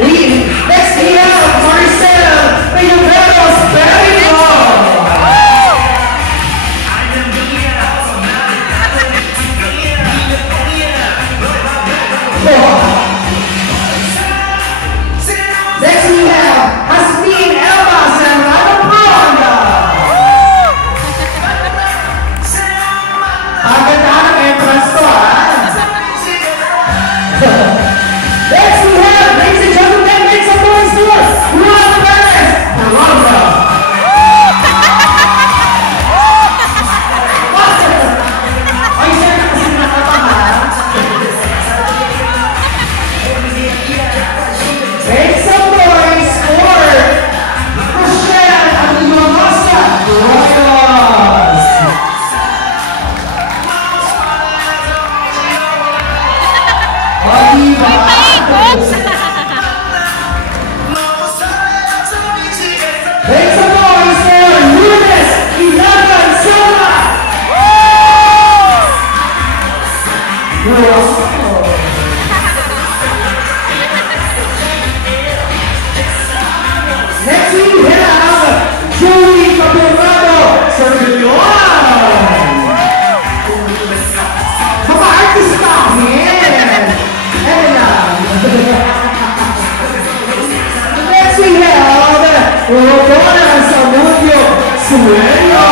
Next we have Maricela Peñaveros Berrico. Next we have Hasmin Elba Serrano Pronda. Agad ang entrance ko, Next we have, ladies and gentlemen, make some noise to us. Ron Perez Alonso. Ay, sir, kasi nakatahan. Make some noise for Rochelle Aguilosa Royals. Oliva. Make some noise for Lunes 11 Silva. Next we have Joey Capurado Sergioan. Mga artista, man! Next we have Rodona Samudio Sueño.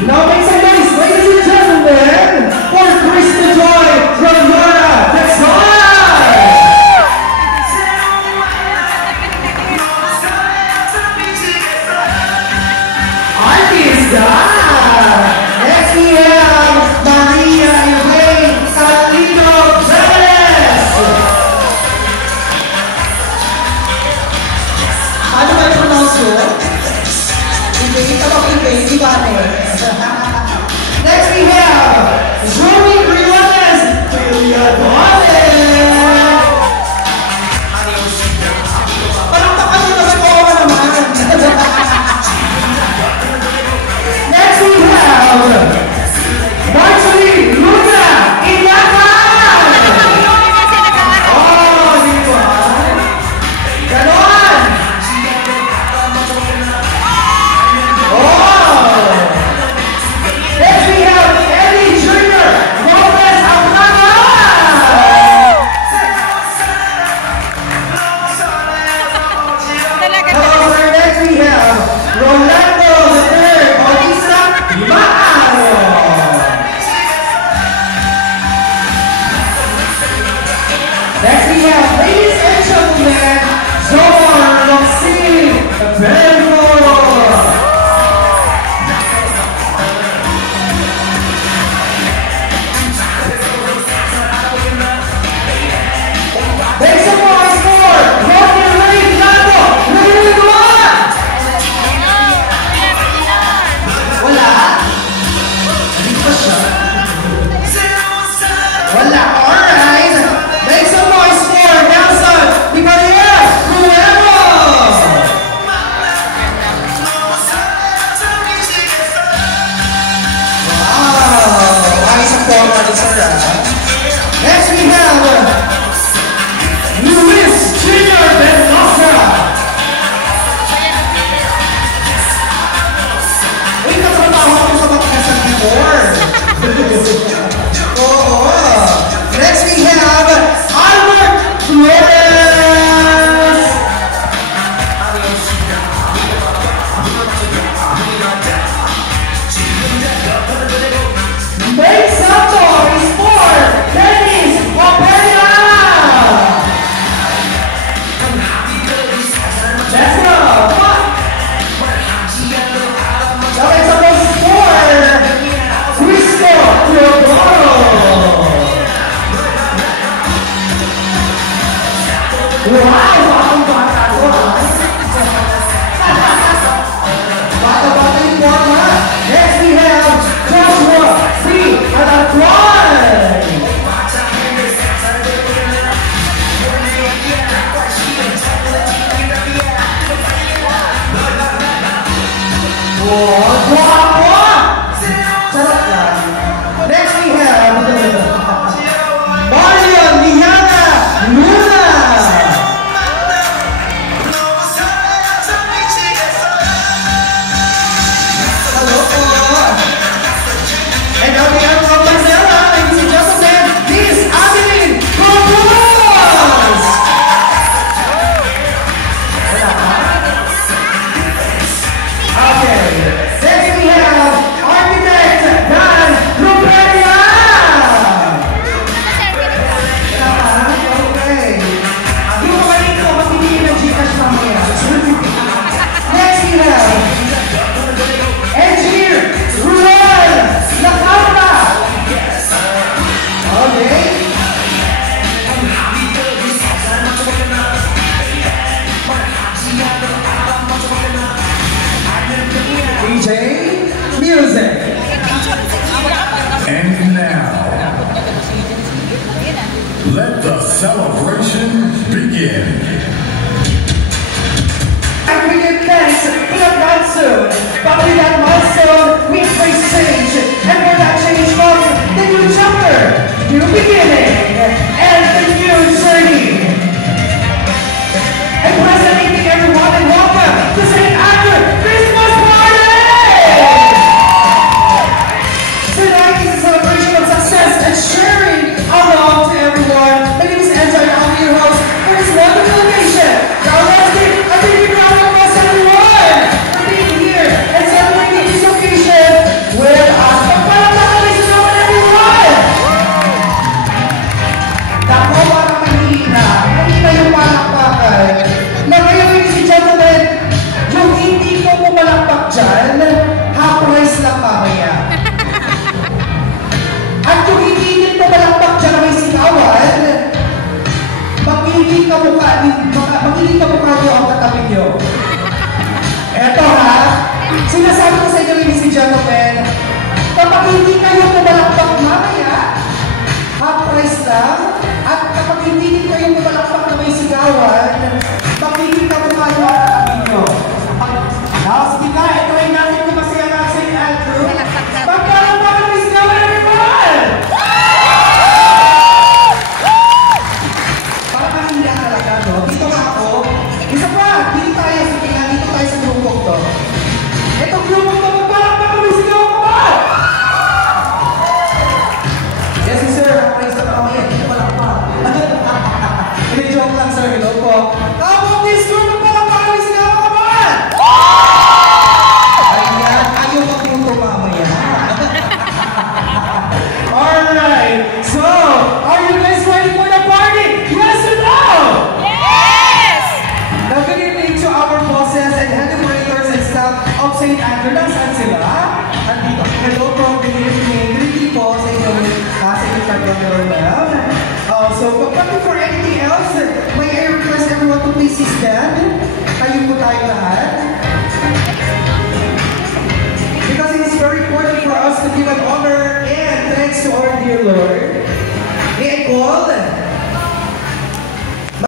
Now make some noise, ladies and gentlemen, for Krista Joy Rivera Texas. Artista. Next we have Maria Elaine Salino Perez. Ano ba i-pronounce yun? Ibe, Next we have Joey Briones Villadores. Parang pakasya na sa kowa naman. Next we have Marjorie Luna Ilacan. Oh, di ba? Ganon. Oh. Next we have Eddie Jr. Lopez Aplana. Hello sir, next we have Rolando III Bautista Maano. Next we have, ladies and gentlemen, Zor Roxy Bergo. Make some noise for Rocky Ray Blanco. Wala? Hindi pa siya. Wala. Alright. Make some noise for Nelson Picaria Nuevo. Wow. Ayos ang forma din sa Next we have Luis Jr. Mendoza. Uy, katrabaho ako sa mga kasang before. celebration begin. And we give thanks for that milestone. But with that milestone, we embrace change. And for that change comes the new chapter, new beginning, and the new journey. And presenting everyone and welcome to St. Andrew Christmas Party! Tonight is a celebration of success and sharing along to everyone. My name is Enjoy, I'm your host for this wonderful occasion. Now let's give a big round of applause everyone for being here and celebrating this occasion with us. Pagpalakpakan sa naman everyone! Naku, parang mahina. Mahina yung palakpakan. Na ngayon, ladies and gentlemen, yung hindi ko pumalakpak dyan, half price lang mamaya. At yung hindi din pumalakpak dyan na may sigawan, magiging kamukha nyo ang katabi nyo. Eto ha, sinasabi ko sa inyo, ladies and gentlemen, kapag hindi kayo pumalakpak mamaya, half price lang, at kapag hindi din kayo pumalakpak na may sigawan, magiging kamukha nyo ang katabi nyo. Now, sige ka, ito ay natin kung masaya na St. Andrew. Magkalakpak na may sigawan, everyone! Parang mahina talaga, no? Dito nga ako. Isa pa, dito tayo sa grupong to. Itong grupong to, magpalakpak na may sigawan ko ba? Yes, sir. Ako rin sa kamaya. Dito palakpak. Hindi, joke lang, sir. Hello po. Kapag this group, magpalakpak na may sigawan ko ba? Ayan, ayaw magluto mamaya. Alright, so, are you guys ready for the party? Yes or no? Yes! Now, good evening to our bosses and head operators and staff of St. Andrew. Nasaan sila? Andito. Hello po, good evening. Greeting po sa inyo. Sa inyo pag-gawin ma'am. So, but before anything else, may I request everyone to please stand. Tayo po tayo lahat. Because it is very important for us to give an honor